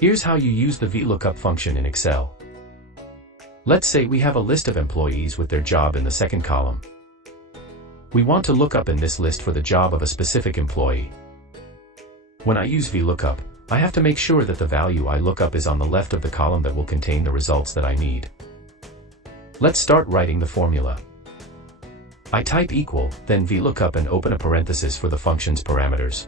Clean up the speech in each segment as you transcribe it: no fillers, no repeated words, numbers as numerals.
Here's how you use the VLOOKUP function in Excel. Let's say we have a list of employees with their job in the second column. We want to look up in this list for the job of a specific employee. When I use VLOOKUP, I have to make sure that the value I look up is on the left of the column that will contain the results that I need. Let's start writing the formula. I type equal, then VLOOKUP and open a parenthesis for the function's parameters.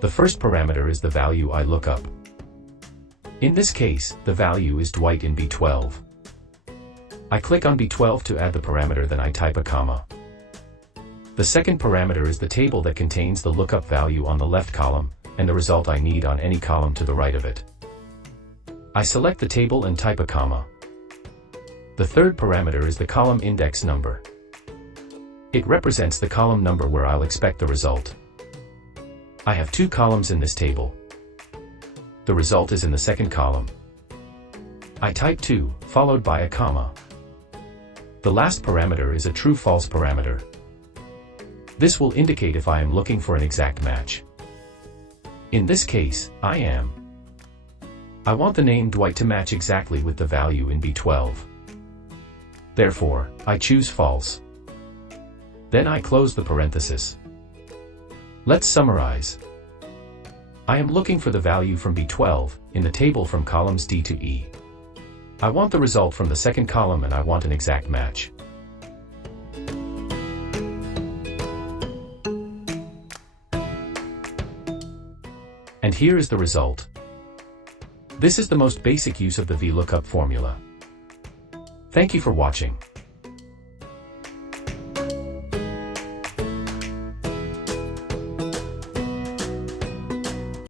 The first parameter is the value I look up. In this case, the value is Dwight in B12. I click on B12 to add the parameter, then I type a comma. The second parameter is the table that contains the lookup value on the left column, and the result I need on any column to the right of it. I select the table and type a comma. The third parameter is the column index number. It represents the column number where I'll expect the result. I have two columns in this table. The result is in the second column. I type 2, followed by a comma. The last parameter is a true-false parameter. This will indicate if I am looking for an exact match. In this case, I am. I want the name Dwight to match exactly with the value in B12. Therefore, I choose false. Then I close the parenthesis. Let's summarize. I am looking for the value from B12 in the table from columns D to E. I want the result from the second column and I want an exact match. And here is the result. This is the most basic use of the VLOOKUP formula. Thank you for watching.